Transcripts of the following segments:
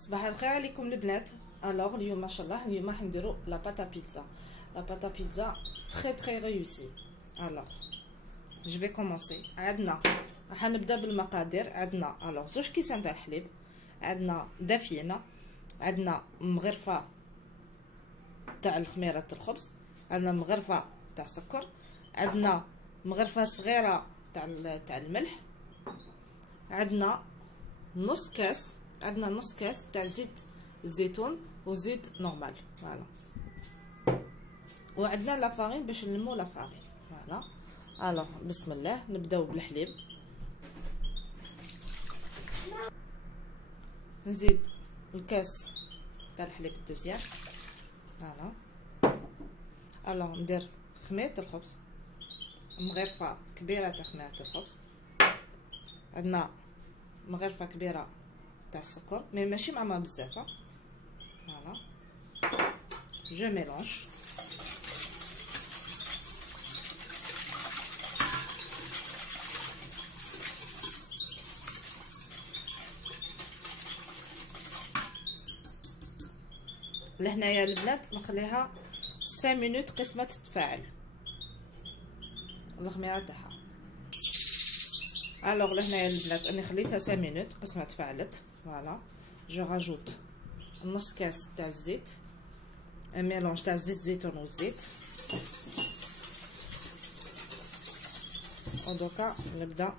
صباح الخير عليكم البنات. الوغ اليوم ما شاء الله اليوم راح نديرو لا باتا بيتزا. لا باتا بيتزا تري ريوسي. الوغ جو في كومونسي. عندنا راح نبدا بالمقادير. عندنا الوغ زوج كيسان تاع الحليب، عندنا دافينه، عندنا مغرفه تاع الخميره تاع الخبز، عندنا مغرفه تاع السكر، عندنا مغرفه صغيره تاع الملح، عندنا نص كاس تاع زيت الزيتون وزيت نورمال. فوالا، وعندنا لا فارين باش نلمو لا فارين. فوالا. الوغ بسم الله نبداو بالحليب. نزيد الكاس تاع الحليب الدوزيام. فوالا. الوغ ندير خميره الخبز، مغرفه كبيره تاع خميره الخبز، عندنا مغرفه كبيره تاع السكر مي ماشي مع ما بزاف. فوالا جو ميلونج. لهنايا البنات نخليها 5 مينوت قسمه تتفاعل الخميره تاعها. الوغ لهنايا البنات اني خليتها 5 مينوت قسمه تفاعلت. فوالا جو راجوت نص كاس تاع الزيت، ميلونج تاع زيت الزيتون والزيت. ودوكا نبدا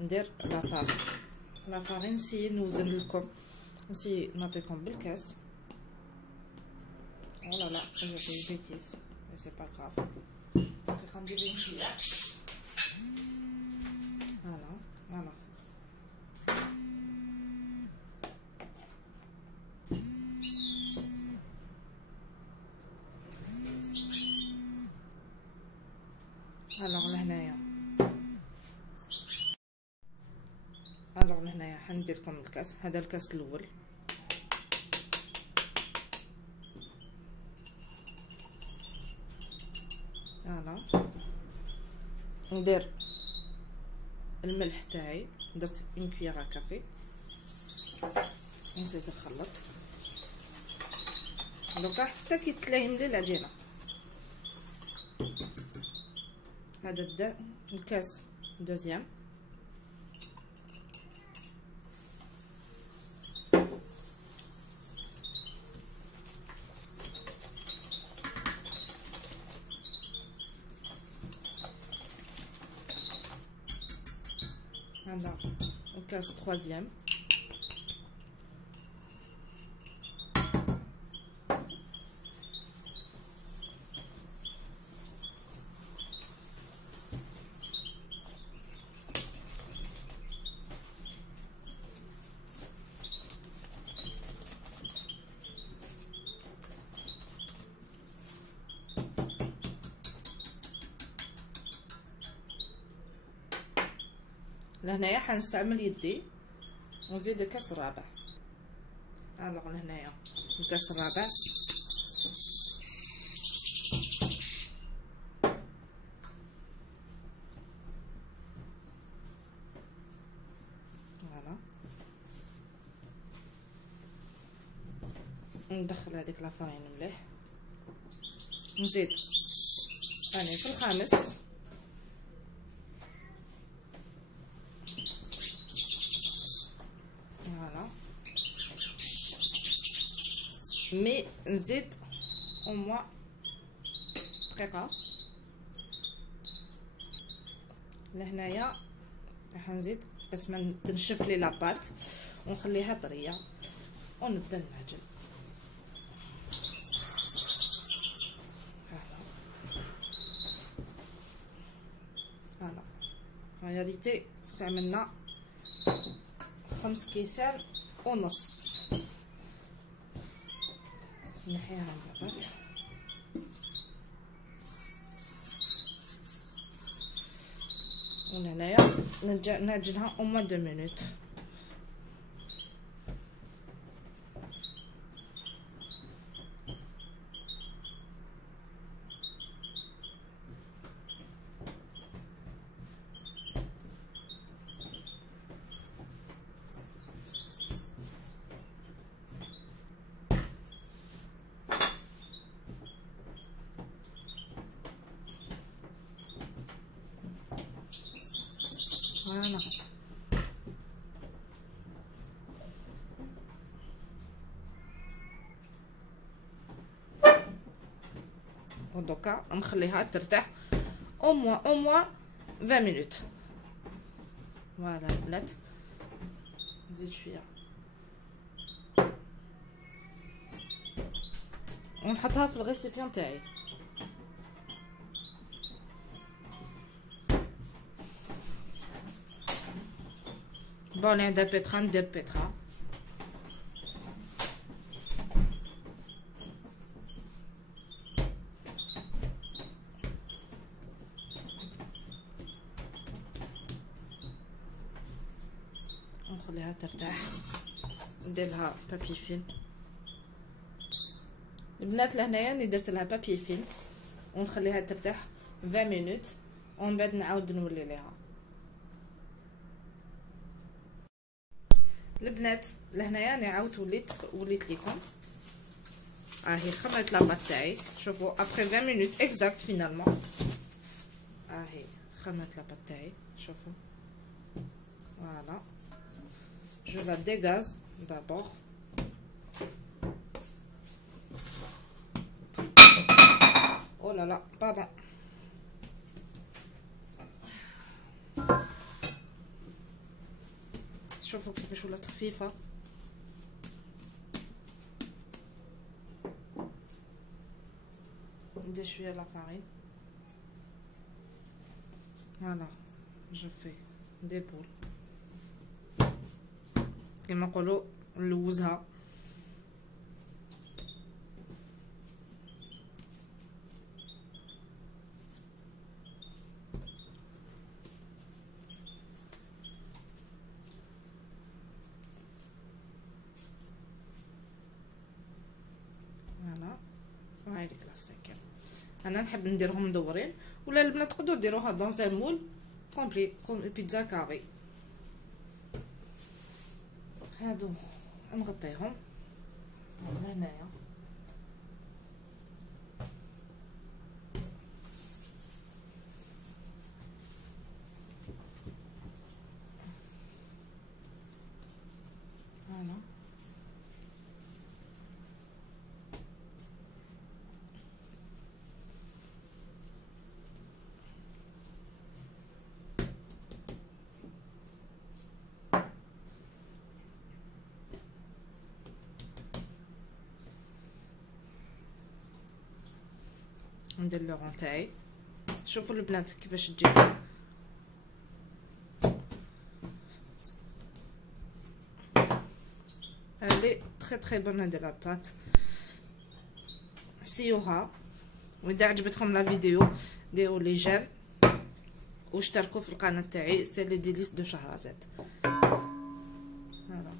ندير لا فارين نسي نوزن لكم، نسي نعطيكم بالكاس. Oh là là, j'ai fait une bêtise, mais c'est pas grave. Donc, rendez une cuillère. Voilà, voilà. alors لهنايا حندير لكم الكاس. هذا الكاس الاول. فوالا ندير الملح تاعي، درت اون كويير كافي ونزيد نخلط دوكا حتى كي تلايم لي العجينه. هذا الكاس دوزيام. هذا الكاس troisième. لهنايا حنستعمل يدي ونزيد الكاس الرابع. الوغ لهنايا الكاس الرابع. فوالا ندخل هذيك لافارين مليح، نزيد راني في الخامس. مي نزيد او موا دقيقه. لهنايا راح نزيد بس ما تنشف لي لاباط ونخليها طريه ونبدا نعجن. فوالا رياليتي استعملنا 5 كيسان ونص. نحيها اللاباط. وهنايا نعجنها او موان 2 مينوت. ودوكا نخليها ترتاح او موان 20 مينوت. فوالا البنات نزيد شويه ونحطها في الغيسيبيون تاعي. بون عندها بيترا ندير بيترا. نخليها ترتاح ندير لها بابي فيلم. البنات لهنايا راني درت لها بابي فيلم ونخليها ترتاح 20 مينوت ومن بعد نعاود نولي ليها. البنات لهنايا راني عاودت وليت لكم. هي خمرت لاباط تاعي. شوفوا ابري 20 مينوت اكزاكت فينالمون هي خمرت لاباط تاعي. شوفوا فوالا جو لا ديغاز دابور. Oh là là, pardon. شوفوا كيفاش ولات خفيفة. ندير شوية لا فارين. فوالا جو في دي بول كيما نقولوا نلوزها. هايليك لافسانكم. انا نحب نديرهم مدورين ولا البنات تقدروا ديروها دون ان مول كومبلي بيتزا كاري. هادو نغطيهم هنايا. فوالا ندير لوغون تاعي. شوفوا البنات كيفاش تجي. هذه تري بون ندير لاباط. سيوها واذا عجبتكم لا فيديو ديروا لي جيم واشتركوا في القناه تاعي سي لي ديليس دو شهرزاد. فوالا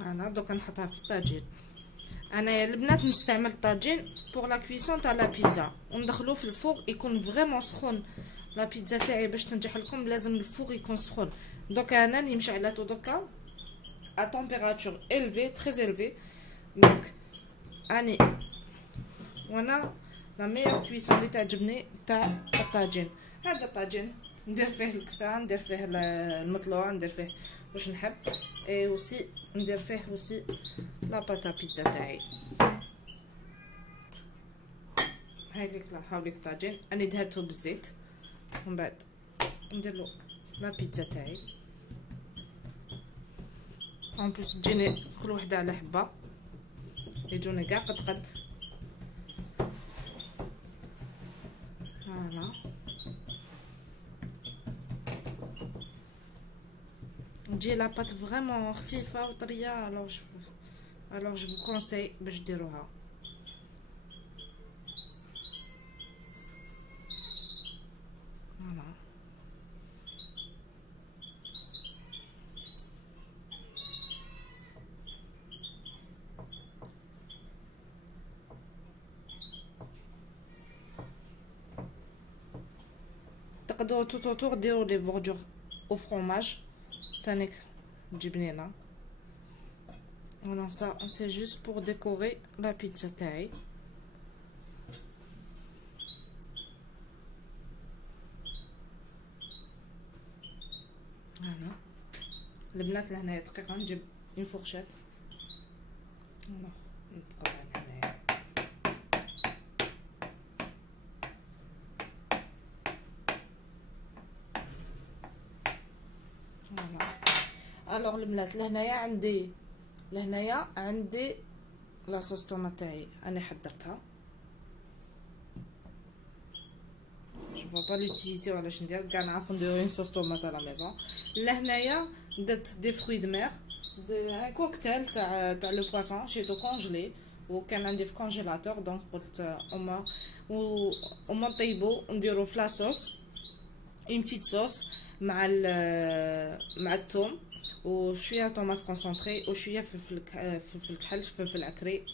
انا دوكا نحطها في الطاجين. انا يا البنات نستعمل الطاجين بور لا كويسون تاع لا بيتزا وندخلوه في الفوغ يكون فريمون سخون. لا بيتزا تاعي باش تنجح لكم لازم الفوغ يكون سخون. دوكا انا راني مشعلاتو دوكا ا تمبيراتور الفي تري الفي. دونك اني وانا لا ميور كويسون اللي تعجبني تاع الطاجين. هذا الطاجين ندير فيه الكسا ندير فيه المطلوع ندير فيه واش نحب اي اوسي ندير فيه اوسي لا باتا بيتزا تاعي. هاوليك الطاجين اني دهنته بالزيت ومن بعد ندير له لا بيتزا تاعي. اون بليس تجيني كل وحده على حبه يجوني كاع قد فوالا. تجي لاباط فريمون خفيفه وطريه. الوغ جو فو كونساي باش ديروها. فوالا تقدروا توتور ديروا لي بوردور او فرomage تانيك تجي بنينه. Voilà, ça c'est juste pour décorer la pizza تاعي. هنا البنات لهنايا دقيقه نجيب اون فورشيت. فوالا نقطع هنايا. فوالا الوغ البنات لهنايا عندي لاصوص طوماط تاعي انا حضرتها. جو فوا با لوتيليتي وعلاش ندير كاع نعرفو نديرو اون صوص طوماط على ميزون. لهنايا درت دي فروي دو مير ان كوكتيل تاع لو بواسون شيتو كونجلي وكان عندي في كونجيلاتور دونك قلت وما نطيبو نديرو في لاصوص اون بتيت صوص مع الثوم وشويه طوماط كونسونطري وشويه فلفل كحل فلفل عكري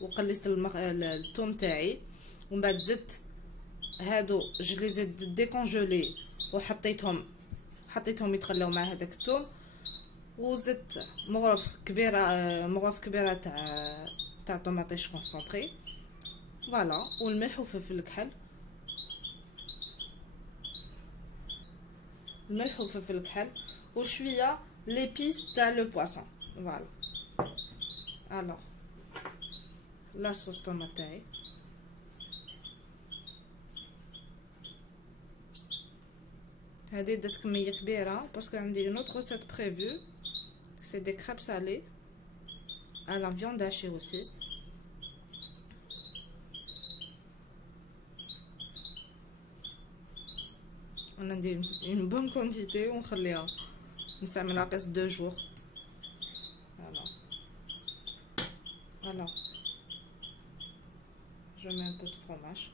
وقليت الثوم تاعي. ومن بعد زدت هادو جلي زيد ديكونجولي وحطيتهم يتخلاو مع هذاك الثوم. وزدت مغرف كبيره تاع طوماطيش كونسونطري فوالا والملح وفلفل الكحل وشويه ليبيس تاع لو بواسون فوالا. الوغ لا صوص طوماط تاعي هذه درت كميه كبيره باسكو عندي اون اوتر ريسيت بريفو سي دي كريب سالي à la viande hachée aussi. انا ندير اون بون كونتيتي ونخليها نستعملها قيس 2 جور. فوالا je mets un peu de fromage.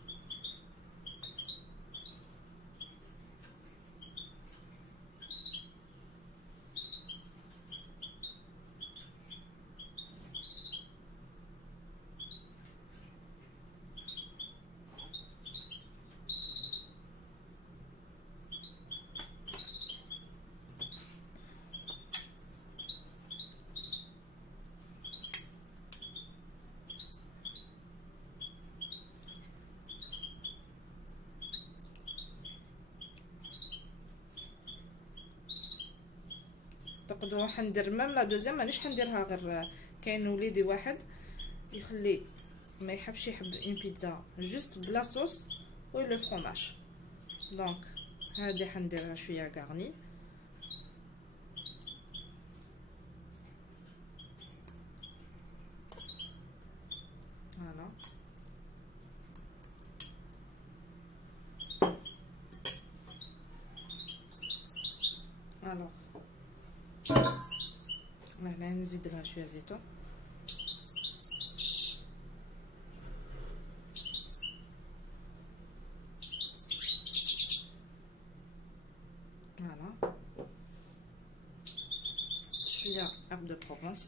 تقدروا حندير ميم لا دوزيام مانيش حنديرها غير كاين وليدي واحد يخلي ما يحبش يحب اون بيتزا جوست بلا صوص و لو فرomage دونك هادي حنديرها شويه غارني. فوالا الوغ هنا نزيد لها شويه زيتون. فوالا شويه herbe de Provence.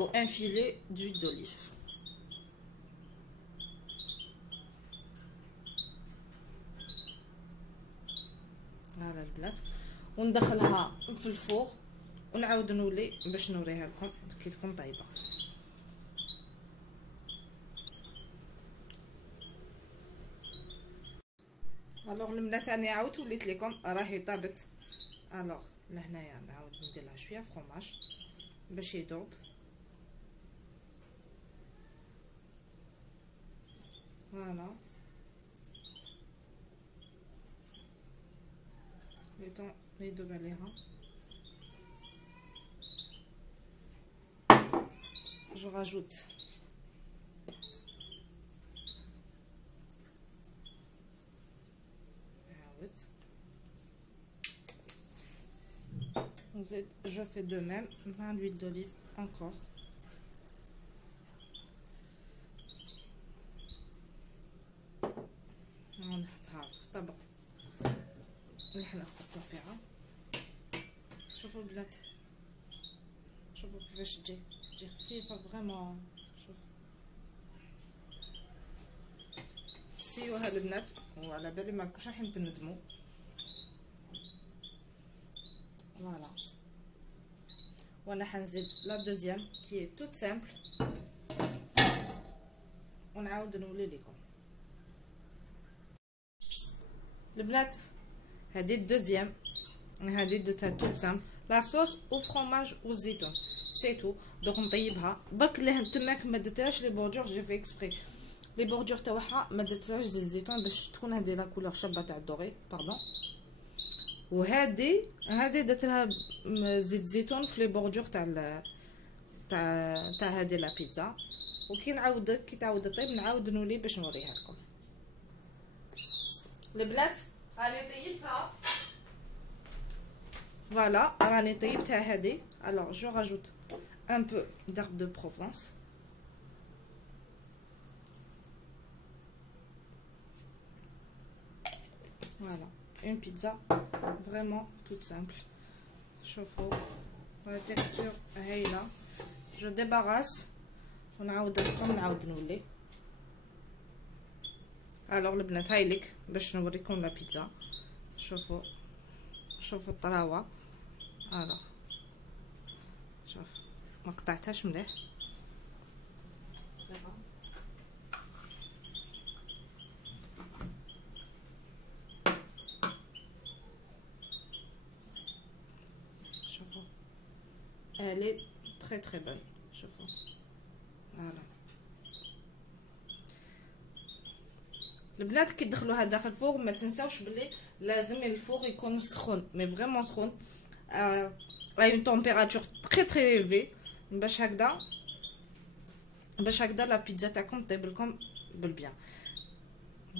ou un filet d'huile d'olive. على البنات وندخلها في الفوغ ونعاود نولي باش نوريها لكم كي تكون طيبه. الوغ البنات انا عاودت وليت لكم راهي طابت. الوغ لهنايا نعاود ندير لها شويه فرomage باش يذوب. فوالا يذوب عليها. je rajoute je fais de même à l'huile d'olive encore. ونحطها في طبق البنات شوفوا كيفاش تجي خفيفه فريمون. شوف سيوها البنات، وعلى بالي ما كنتش راح ندموا. فوالا وانا حنزيد لا دوزيام كي توت سامبل ونعاود نولي لكم البنات. هذه الدوزيام، هذه درتها توت سامبل لا صوص وفرomاج والزيتون سي تو. دوك نطيبها برك اللي تماك ما درتلهاش لي بوردور، جي في اكسبري لي بوردور تاعها ما درتلهاش زيت الزيتون باش تكون هذه لا كولور شابه تاع الدوغي باردون. وهذه درت لها زيت الزيتون في لي بوردور تاع هذه لا بيتزا. وكي نعاود كي تعاود طيب نعاود نولي باش نوريها لكم البنات. راني طيبتها فوالا، راني طيبتها هذه. الوغ جو راجوت ان بو d'herbe de Provence. Voilà, une pizza vraiment toute simple. شوفوا la texture هايله. جو ديباراس ونعاود لكم نعاود نولي. الوغ البنات هايليك باش نوريكم لا بيتزا. شوفوا الطراوه. الوغ شوف ما قطعتهاش مليح. شوفوا elle est très très belle. شوفوا فوالا البنات كي تدخلوها داخل الفوغ ما تنساوش بلي لازم الفوغ يكون سخون مي فريمون سخون اي اون تمبيراتور تري تري ايليفي باش هكذا لا بيتزا تاعكم طيب لكم بالبيان.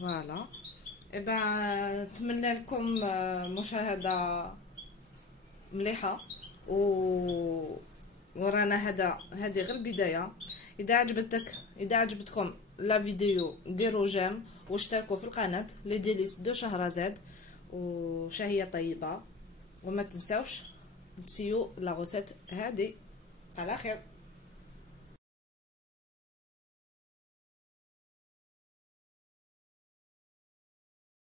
فوالا ايبا نتمنى لكم مشاهده مليحه ورانا هذه غير البدايه. اذا عجبتكم لا فيديو ديروا جيم واشتركوا في القناه لي ديليس دو شهرزاد وشهيه طيبه. وما تنساوش تسيو لا غوسيت هذه. على خير.